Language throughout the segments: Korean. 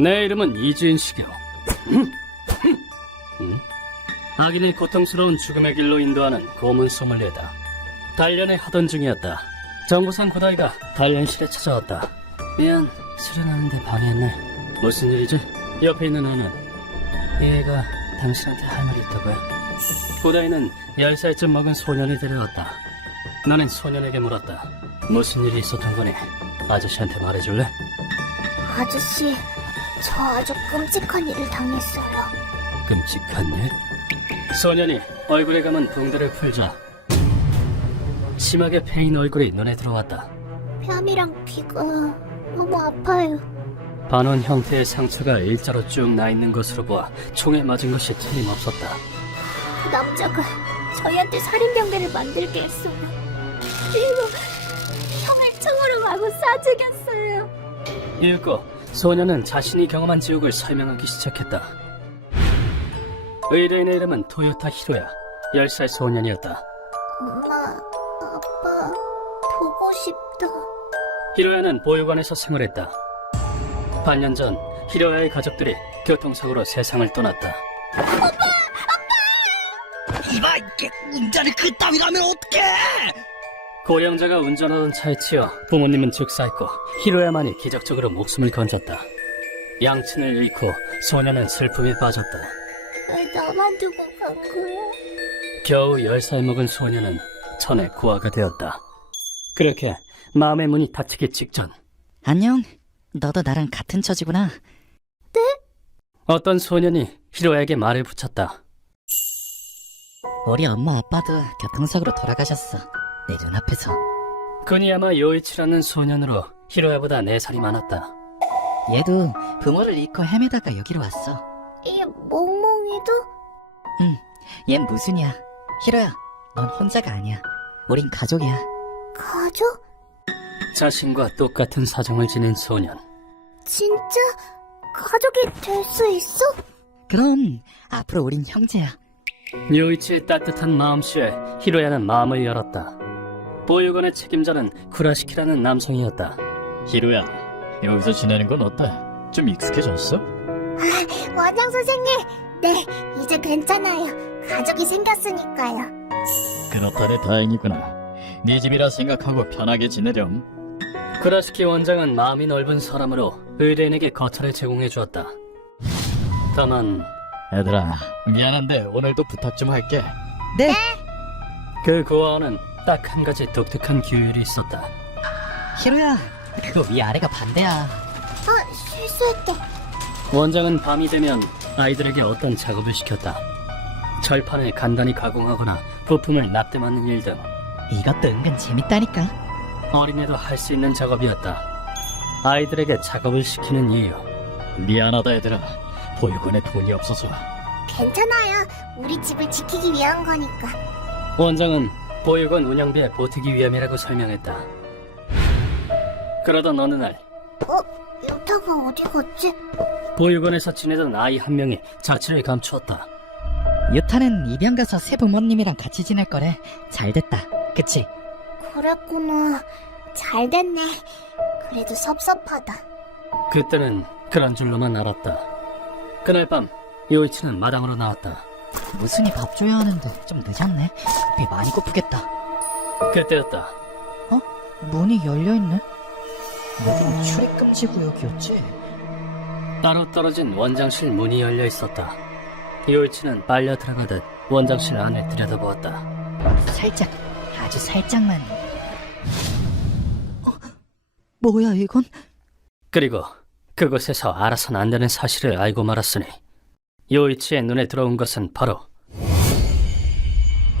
내 이름은 이진식이요. 악인을 고통스러운 죽음의 길로 인도하는 고문 소믈리에다. 단련에 하던 중이었다. 정보상 고다이가 단련실에 찾아왔다. 미안, 수련하는데 방해했네. 무슨 일이지? 옆에 있는 아는 이 애가 당신한테 할 말이 있다고요. 고다이는 10살쯤 먹은 소년이 데려왔다. 나는 소년에게 물었다. 무슨 일이 있었던 거니? 아저씨한테 말해줄래? 아저씨, 저 아주 끔찍한 일을 당했어요. 끔찍한 일? 소년이 얼굴에 감은 붕대를 풀자 심하게 패인 얼굴이 눈에 들어왔다. 뺨이랑 귀가 너무 아파요. 반원 형태의 상처가 일자로 쭉 나 있는 것으로 보아 총에 맞은 것이 틀림없었다. 그 남자가 저희한테 살인병대를 만들게 했어요. 그리고 형을 총으로 마구 쏴죽였어요. 읽고 소년은 자신이 경험한 지옥을 설명하기 시작했다. 의뢰인의 이름은 토요타 히로야. 10살 소년이었다. 엄마, 아빠, 보고 싶다. 히로야는 보육원에서 생활했다. 반년 전 히로야의 가족들이 교통사고로 세상을 떠났다. 이봐, 이게 운전을 그따위로 하면 어떡해! 고령자가 운전하던 차에 치여 부모님은 즉사했고 히로야만이 기적적으로 목숨을 건졌다. 양친을 잃고 소년은 슬픔에 빠졌다. 왜 나만 두고 간 거야? 겨우 10살 먹은 소년은 천의 고아가 되었다. 그렇게 마음의 문이 닫히기 직전 안녕, 너도 나랑 같은 처지구나. 어떤 소년이 히로야에게 말을 붙였다. 우리 엄마 아빠도 교통사고로 돌아가셨어. 내 눈앞에서. 그니 아마 요이치라는 소년으로 히로야보다 4살이 많았다. 얘도 부모를 잃고 헤매다가 여기로 왔어. 이 멍멍이도? 응, 얜 무슨이야. 히로야, 넌 혼자가 아니야. 우린 가족이야. 가족? 자신과 똑같은 사정을 지닌 소년. 진짜 가족이 될 수 있어? 그럼 앞으로 우린 형제야. 요이치의 따뜻한 마음씨에 히로야는 마음을 열었다. 보육원의 책임자는 쿠라시키라는 남성이었다. 히로야, 여기서 지내는 건 어때? 좀 익숙해졌어? 원장 선생님, 네, 이제 괜찮아요. 가족이 생겼으니까요. 그렇다네 다행이구나. 네 집이라 생각하고 편하게 지내렴. 쿠라시키 원장은 마음이 넓은 사람으로 의뢰인에게 거처를 제공해 주었다. 다만 얘들아, 미안한데 오늘도 부탁 좀 할게. 네. 그 고아원은 딱 한 가지 독특한 규율이 있었다. 히로야, 그거 위아래가 반대야. 실수했대. 원장은 밤이 되면 아이들에게 어떤 작업을 시켰다. 철판을 간단히 가공하거나 부품을 납땜하는 일 등 이것도 은근 재밌다니까. 어린애도 할 수 있는 작업이었다. 아이들에게 작업을 시키는 이유. 미안하다 얘들아. 보육원에 돈이 없어서. 괜찮아요. 우리 집을 지키기 위한 거니까. 원장은 보육원 운영비에 보태기 위함이라고 설명했다. 그러던 어느 날 요타가 어디 갔지? 보육원에서 지내던 아이 한 명이 자취를 감추었다. 유타는 입양 가서 새 부모님이랑 같이 지낼 거래. 잘 됐다. 그치? 그랬구나. 잘 됐네. 그래도 섭섭하다. 그때는 그런 줄로만 알았다. 그날 밤 요이치는 마당으로 나왔다. 무슨이 밥 줘야 하는데 좀 늦었네. 배 많이 고프겠다. 그때였다. 문이 열려있네. 여긴 출입금지 구역이었지? 따로 떨어진 원장실 문이 열려 있었다. 요이치는 빨려 들어가듯 원장실 안을 들여다보았다. 살짝, 아주 살짝만. 뭐야 이건? 그리고 그곳에서 알아선 안 되는 사실을 알고 말았으니 요이치의 눈에 들어온 것은 바로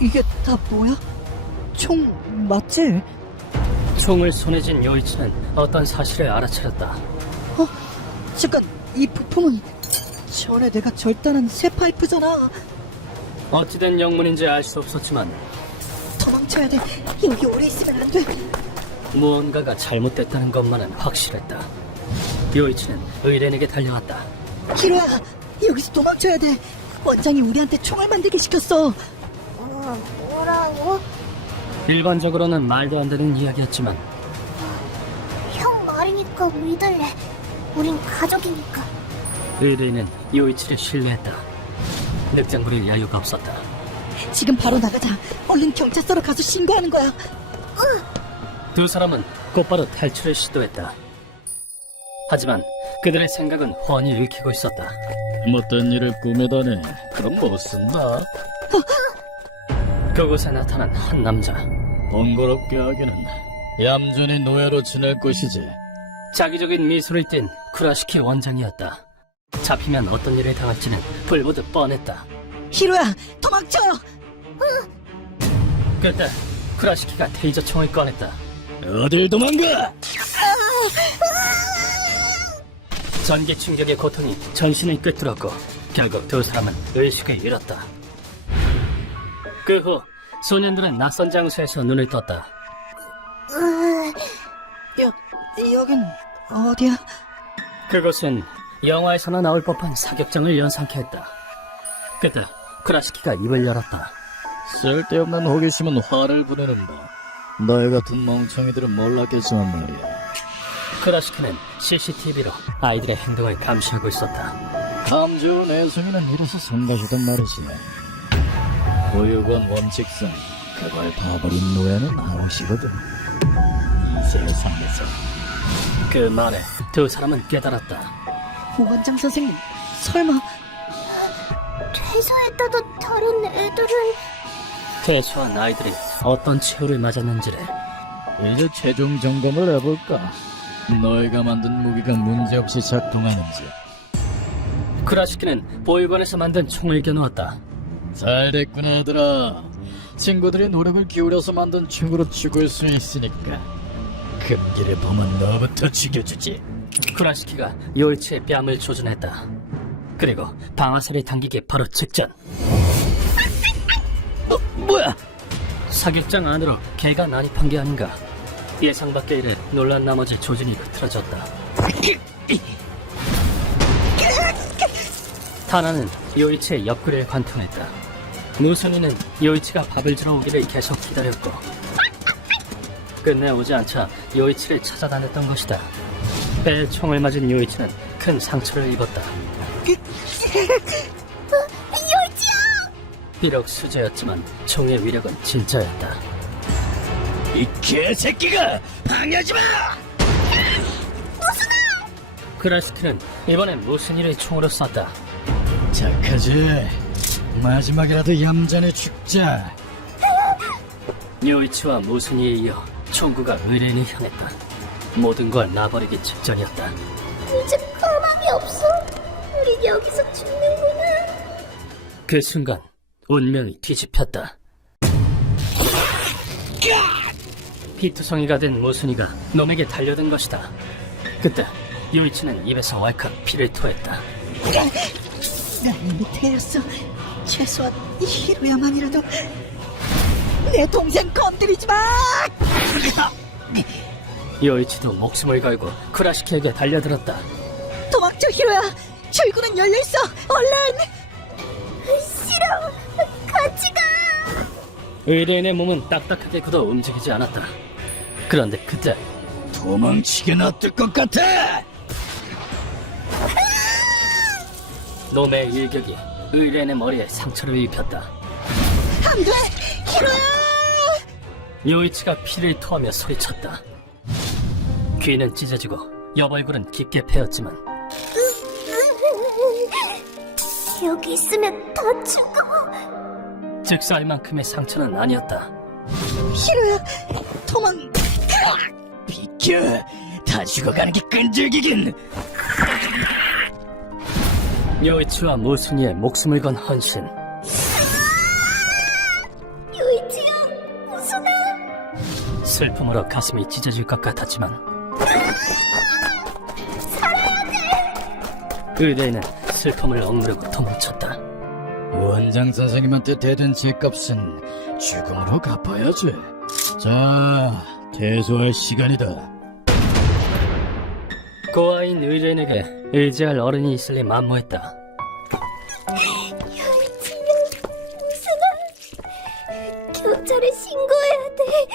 이게 다 뭐야? 총 맞지? 총을 손에 쥔 요이치는 어떤 사실을 알아차렸다. 잠깐, 이 부품은 전에 내가 절단한 새 파이프잖아. 어찌된 영문인지 알 수 없었지만 도망쳐야 돼. 여기 오래 있으면 안 돼. 무언가가 잘못됐다는 것만은 확실했다. 요이치는 의뢰인에게 달려왔다. 히로야, 여기서 도망쳐야 돼. 원장이 우리한테 총을 만들게 시켰어. 뭐라고? 일반적으로는 말도 안 되는 이야기였지만 형 말이니까 믿을래. 우린 가족이니까. 의뢰인은 요이치를 신뢰했다. 늑장 부릴 여유가 없었다. 지금 바로 나가자. 얼른 경찰서로 가서 신고하는 거야. 두 사람은 곧바로 탈출을 시도했다. 하지만 그들의 생각은 훤히 읽히고 있었다. 못된 일을 꾸며다니. 그럼 못 쓴다. 그곳에 나타난 한 남자. 번거롭게 하기는 얌전히 노예로 지낼 것이지. 자기적인 미소를 띤 쿠라시키 원장이었다. 잡히면 어떤 일을 당할지는 불보듯 뻔했다. 히로야, 도망쳐! 그때 쿠라시키가 테이저 총을 꺼냈다. 어딜 도망가! 전기 충격의 고통이 전신을 꿰뚫었고 결국 두 사람은 의식을 잃었다. 그 후 소년들은 낯선 장소에서 눈을 떴다. 여긴 어디야? 그곳은 영화에서나 나올 법한 사격장을 연상케 했다. 그때 쿠라시키가 입을 열었다. 쓸데없는 호기심은 화를 부르는 법. 너희 같은 멍청이들은 몰랐겠지만 말이야. 쿠라시키는 CCTV로 아이들의 행동을 감시하고 있었다. 감주 내성이는 이래서 성가시단 말이지. 보육원 원칙상 그걸 봐버린 노예는 아웃이거든. 이 세상에서. 그 말에 두 사람은 깨달았다. 원장 선생님, 설마... 퇴소했다도 다른 애들은 퇴소한 아이들이 어떤 최후를 맞았는지를. 이제 최종 점검을 해볼까? 너희가 만든 무기가 문제없이 작동하는지. 쿠라시키는 보육원에서 만든 총을 겨누었다. 잘됐구나 얘들아. 친구들이 노력을 기울여서 만든 총으로 죽을 수 있으니까 금기를 보면 너부터 죽여주지. 쿠라시키가 요이치의 뺨을 조준했다. 그리고 방아쇠를 당기기 바로 직전. 뭐야? 사격장 안으로 개가 난입한 게 아닌가. 예상 밖의 일에 놀란 나머지 조준이 흐트러졌다. 타나는 요이치의 옆구리에 관통했다. 무순이는 요이치가 밥을 주러 오기를 계속 기다렸고 끝내 오지 않자 요이치를 찾아다녔던 것이다. 배에 총을 맞은 요이치는 큰 상처를 입었다. 비록 수제였지만 총의 위력은 진짜였다. 이 개새끼가 방해하지 마! 쿠라시키는 이번엔 무순이를 총으로 쐈다. 착하지. 마지막이라도 얌전히 죽자. 요이치와 무순이에 이어 총구가 의뢰인을 향했다. 모든 걸 놔버리기 직전이었다. 이제 가망이 없어. 우린 여기서 죽는구나. 그 순간 운명이 뒤집혔다. 피투성이가 된 무순이가 놈에게 달려든 것이다. 그때 요이치는 입에서 왈칵 피를 토했다. 난 이미 태였어. 최소한 히로야만이라도 내 동생 건드리지 마! 요이치도 목숨을 걸고 쿠라시키에게 달려들었다. 도망쳐, 히로야! 출구는 열려있어! 얼른! 싫어. 같이 가. 의뢰인의 몸은 딱딱하게 굳어 움직이지 않았다. 그런데 그때 도망치게 놔둘 것 같아! 놈의 일격이 의뢰인의 머리에 상처를 입혔다. 안 돼! 히로야! 요이치가 피를 토하며 소리쳤다. 귀는 찢어지고 옆얼굴은 깊게 패였지만 여기 있으면 다 죽어. 즉사할 만큼의 상처는 아니었다. 히로야! 도망... 비켜! 다 죽어가는 게 끈질기긴! 요이치와 무순이의 목숨을 건 헌신. 요이치야, 무슨아. 슬픔으로 가슴이 찢어질 것 같았지만 의뢰인은 슬픔을 억누르고 도망쳤다. 원장 선생님한테 대든 죄값은 죽음으로 갚아야지. 자, 퇴소할 시간이다. 고아인 의뢰인에게 의지할 어른이 있을리 만무했다. 요이치야, 무슨아. 경찰에 신고해야 돼.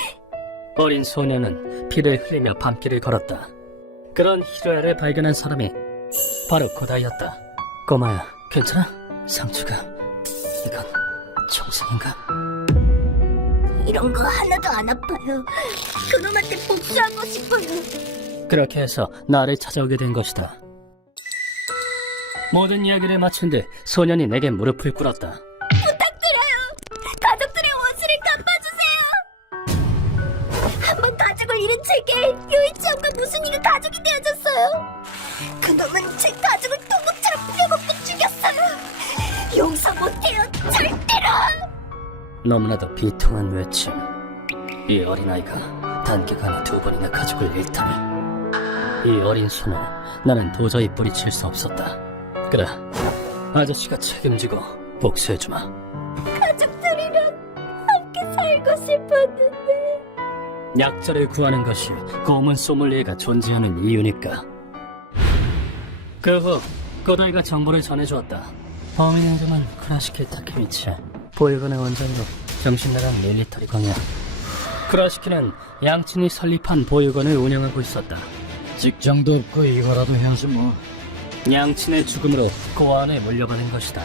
어린 소녀는 피를 흘리며 밤길을 걸었다. 그런 히로야를 발견한 사람이 바로 고다이였다. 꼬마야, 괜찮아? 상처가... 이건 정상인가? 이런 거 하나도 안 아파요. 그놈한테 복수하고 싶어요. 그렇게 해서 나를 찾아오게 된 것이다. 모든 이야기를 마친 뒤 소년이 내게 무릎을 꿇었다. 부탁드려요. 가족들의 원수를 갚아주세요. 한번 가족을 잃은 제게 요이치 형과 무순이가 가족이 되어줬어요. 그놈은 제 가족을 도구처럼 뿌려먹고 죽였어요. 용서 못해요. 절대로. 너무나도 비통한 외침. 이 어린아이가 단기간에 2번이나 가족을 잃다니. 이 어린 손을 나는 도저히 뿌리칠 수 없었다. 그래, 아저씨가 책임지고 복수해주마. 가족들이랑 함께 살고 싶었는데. 약자를 구하는 것이 검은 소믈리에가 존재하는 이유니까. 그 후 고다이가 정보를 전해주었다. 범인 행동은 쿠라시키 타케미치, 보육원의 원장으로 정신나간 밀리터리 광야. 쿠라시키는 양친이 설립한 보육원을 운영하고 있었다. 직장도 없고 이거라도 해야지 뭐. 양친의 죽음으로 고아원에 물려받은 것이다.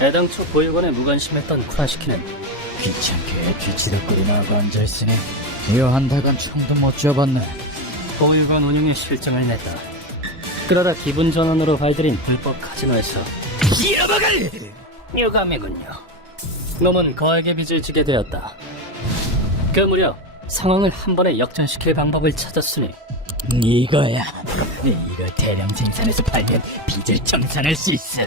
애당초 보육원에 무관심했던 쿠라시키는 귀찮게 뒤치덕거리나 하고 앉아있으니 이거 한 달간 총도 못 쥐어봤네. 보육원 운영에 실정을 냈다. 그러다 기분 전환으로 발들인 불법 카지노에서 잃어먹을! 유감이군요. 놈은 거액의 빚을 지게 되었다. 그 무렵 상황을 한 번에 역전시킬 방법을 찾았으니 이거야. 이거 대량 생산해서 팔면 빚을 청산할 수 있어.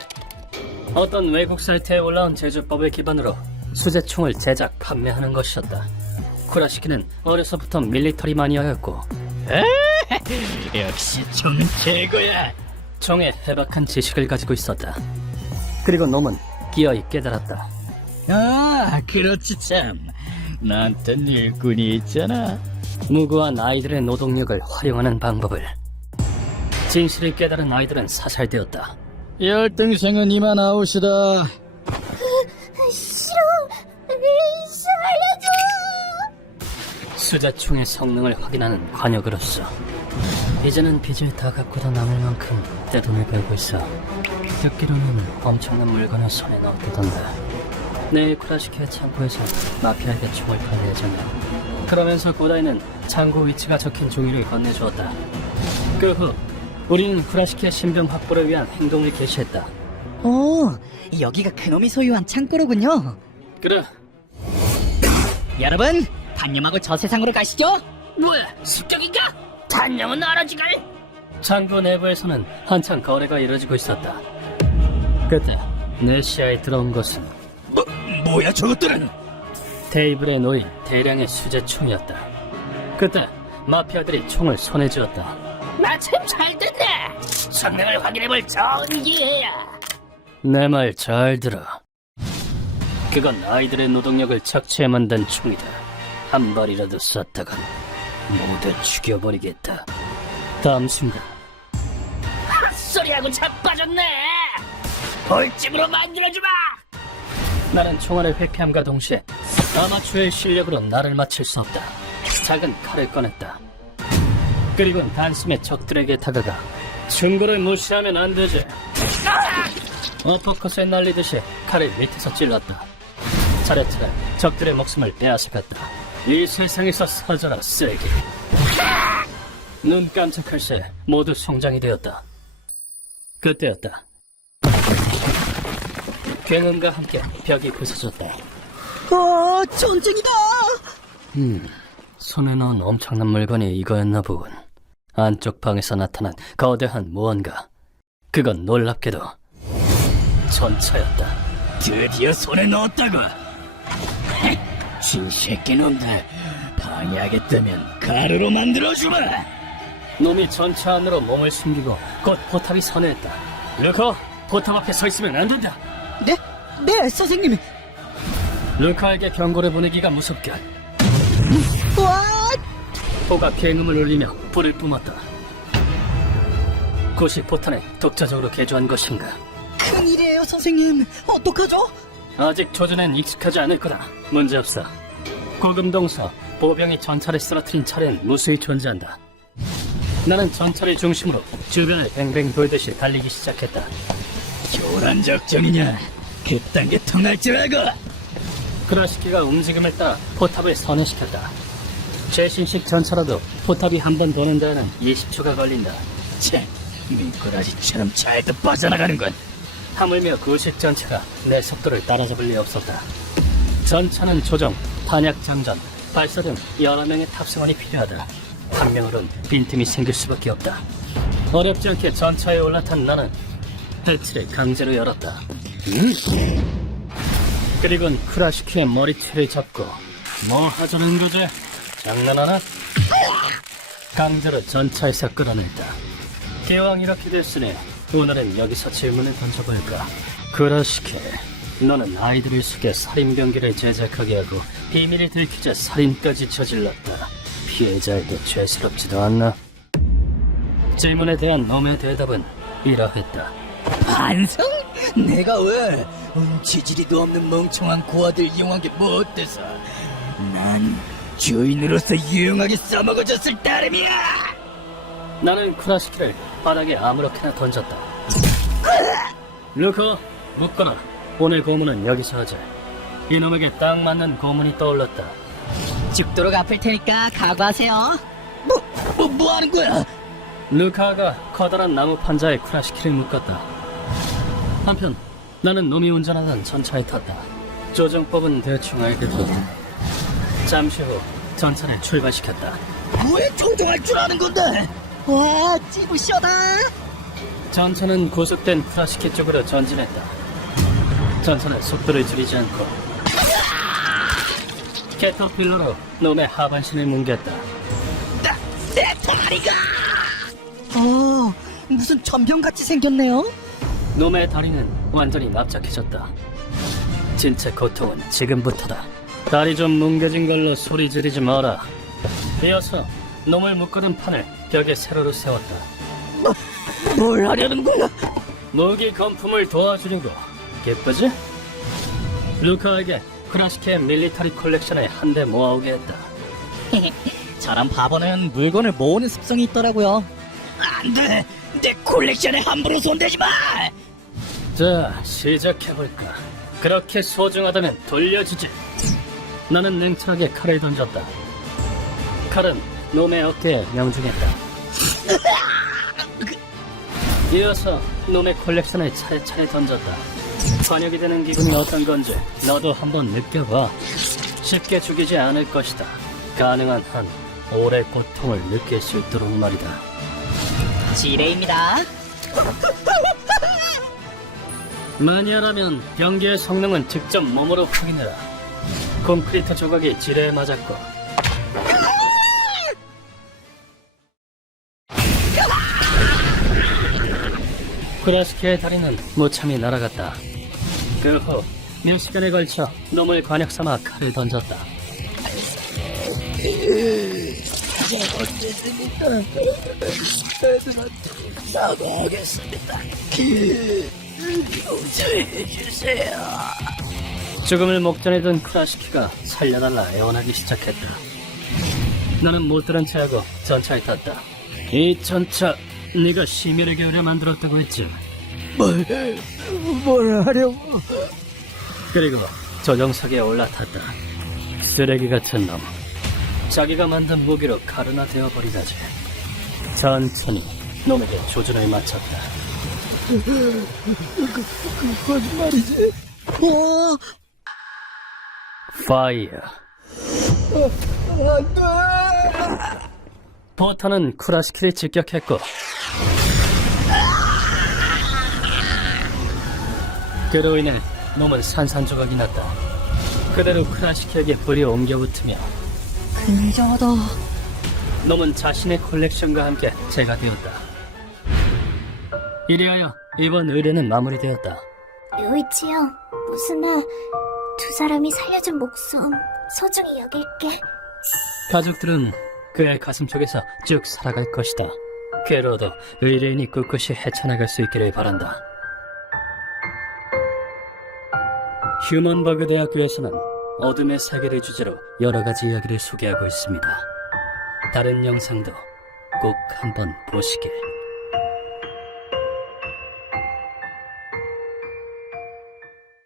어떤 외국 사이트에 올라온 제조법을 기반으로 수제총을 제작, 판매하는 것이었다. 쿠라시키는 어려서부터 밀리터리 마니아였고 역시 총 최고야. 총에 해박한 지식을 가지고 있었다. 그리고 놈은 기어이 깨달았다. 아, 그렇지 참. 나한텐 일꾼이 있잖아. 무고한 아이들의 노동력을 활용하는 방법을. 진실을 깨달은 아이들은 사살되었다. 열등생은 이만 아웃이다. 싫어. 살려줘. 수자총의 성능을 확인하는 관역으로서 이제는 빚을 다 갚고도 남을 만큼 떼돈을 벌고 있어. 듣기로는 엄청난 물건을 손에 넣었다던데. 내일 쿠라시키의 창고에서 마피아에게 총을 팔 예정이야. 그러면서 고다이는 창고 위치가 적힌 종이를 건네주었다. 그 후 우리는 쿠라시키의 신병 확보를 위한 행동을 개시했다. 오, 여기가 그놈이 소유한 창고로군요. 그래. 여러분, 단념하고 저 세상으로 가시죠. 뭐야, 습격인가? 단념은 알아지갈. 창고 내부에서는 한창 거래가 이루어지고 있었다. 그때 내 시야에 들어온 것은 뭐야 저것들은? 테이블에 놓인 대량의 수제총이었다. 그때 마피아들이 총을 손에 쥐었다. 마침 잘 됐네. 성능을 확인해볼 좋은 기회야. 내 말 잘 들어. 그건 아이들의 노동력을 착취해 만든 총이다. 한 발이라도 쐈다간 모두 죽여버리겠다. 다음 순간 헛소리하고 자빠졌네. 벌집으로 만들어주마. 나는 총알을 회피함과 동시에 아마추어의 실력으로 나를 맞출 수 없다. 작은 칼을 꺼냈다. 그리고 단숨에 적들에게 다가가 충고를 무시하면 안 되지. 어퍼컷에 날리듯이 칼을 밑에서 찔렀다. 차례차례 적들의 목숨을 빼앗아갔다. 이 세상에서 사져라 쓰레기. 눈 깜짝할 새 모두 성장이 되었다. 그때였다. 굉음과 함께 벽이 부서졌다. 전쟁이다! 손에 넣은 엄청난 물건이 이거였나 보군. 안쪽 방에서 나타난 거대한 무언가. 그건 놀랍게도 전차였다. 드디어 손에 넣었다고. 진새끼 놈들 방해하겠다면 가루로 만들어주마. 놈이 전차 안으로 몸을 숨기고 곧 포탑이 선회했다. 루커, 포탑 앞에 서 있으면 안 된다. 네, 선생님. 루카에게 경고를 보내기가 무섭게. 와, 포가 굉음을 울리며 불을 뿜었다. 고시포탄에 독자적으로 개조한 것인가? 큰일이에요, 선생님. 어떡하죠? 아직 조준엔 익숙하지 않을 거다. 문제없어. 고금동서 보병이 전차를 쓰러뜨린 차례는 무수히 존재한다. 나는 전차를 중심으로 주변을 뱅뱅 돌듯이 달리기 시작했다. 교란 작전이냐? 그딴 게 통할 줄 알고. 크라시키가 움직임을 따라 포탑을 선회시켰다. 최신식 전차라도 포탑이 한 번 도는 데에는 20초가 걸린다. 참, 미꾸라지처럼 잘도 빠져나가는군. 하물며 구식 전차가 내 속도를 따라잡을 리 없었다. 전차는 조정, 탄약 장전, 발사 등 여러 명의 탑승원이 필요하다. 한 명으론 빈틈이 생길 수밖에 없다. 어렵지 않게 전차에 올라탄 나는 해치를 강제로 열었다. 그리곤 크라시키의 머리채를 잡고 뭐 하자는 거지? 장난하나? 강제로 전차에서 끌어냈다. 기왕 이렇게 됐으니 오늘은 여기서 질문을 던져볼까? 크라시키, 너는 아이들을 속여 살인 경기를 제작하게 하고 비밀이 들키자 살인까지 저질렀다. 피해자에게 죄스럽지도 않나? 질문에 대한 놈의 대답은 이러했다. 반성? 내가 왜? 지지리도 없는 멍청한 고아들 이용한 게 뭐 어때서? 난 주인으로서 유용하게 써먹어줬을 따름이야! 나는 크라시키를 바닥에 아무렇게나 던졌다. 루커, 묻거라. 오늘 고문은 여기서 하자. 이놈에게 딱 맞는 고문이 떠올랐다. 죽도록 아플 테니까 각오하세요. 뭐 하는 거야? 루카가 커다란 나무 판자에 크라시키를 묶었다. 한편 나는 놈이 운전하던 전차에 탔다. 조정법은 대충 알겠고 잠시 후 전차를 출발시켰다. 왜 조종할 줄 아는 건데? 와, 찌부셔다. 전차는 고속된 크라시키 쪽으로 전진했다. 전차는 속도를 줄이지 않고 캐터필러로 놈의 하반신을 뭉갰다. 내 다리가! 무슨 전병같이 생겼네요. 놈의 다리는 완전히 납작해졌다. 진짜 고통은 지금부터다. 다리 좀 뭉개진 걸로 소리 지르지 마라. 이어서 놈을 묶어둔 판을 벽에 세로로 세웠다. 뭘 하려는 거야? 무기 건품을 도와주려고. 기쁘지? 루카에게 크라시키의 밀리터리 콜렉션을 한 대 모아오게 했다. 저런 바보는 물건을 모으는 습성이 있더라고요. 안 돼! 내 콜렉션에 함부로 손대지 마! 자, 시작해볼까. 그렇게 소중하다면 돌려주지. 나는 냉철하게 칼을 던졌다. 칼은 놈의 어깨에 명중했다. 이어서 놈의 콜렉션을 차례차례 던졌다. 관역이 되는 기분이 어떤 건지 너도 한번 느껴봐. 쉽게 죽이지 않을 것이다. 가능한 한 오래 고통을 느낄 수 있도록 말이다. 지뢰입니다. 마니아라면 경기의 성능은 직접 몸으로 확인해라. 콘크리트 조각이 지뢰에 맞았고 크라시키의 다리는 무참히 날아갔다. 그 후 몇 시간에 걸쳐 놈을 관역 삼아 칼을 던졌다. 사과하겠습니다. 용서해주세요. 죽음을 목전에 둔 크라시키가 살려달라 애원하기 시작했다. 나는 못 들은 채하고 전차에 탔다. 이 전차 네가 심혈을 기울여 만들었다고 했지. 뭘 하려고? 그리고 조정석에 올라탔다. 쓰레기 같은 놈. 자기가 만든 무기로 가르나 되어버리다지. 천천히 놈에게 조준을 맞췄다. 거짓말이지? 파이어. 안 돼! 포터는 크라시키를 직격했고 그로 인해 놈은 산산조각이 났다. 그대로 크라시키에게 불이 옮겨붙으며 굉장하다. 놈은 자신의 콜렉션과 함께 제거되었다. 이리하여 이번 의뢰는 마무리되었다. 요이치 형, 무슨 두 사람이 살려준 목숨 소중히 여길게. 가족들은 그의 가슴 속에서 쭉 살아갈 것이다. 괴로워도 의뢰인이 꿋꿋이 헤쳐나갈 수 있기를 바란다. 휴먼버그 대학교에서는 어둠의 세계를 주제로 여러 가지 이야기를 소개하고 있습니다. 다른 영상도 꼭 한번 보시길.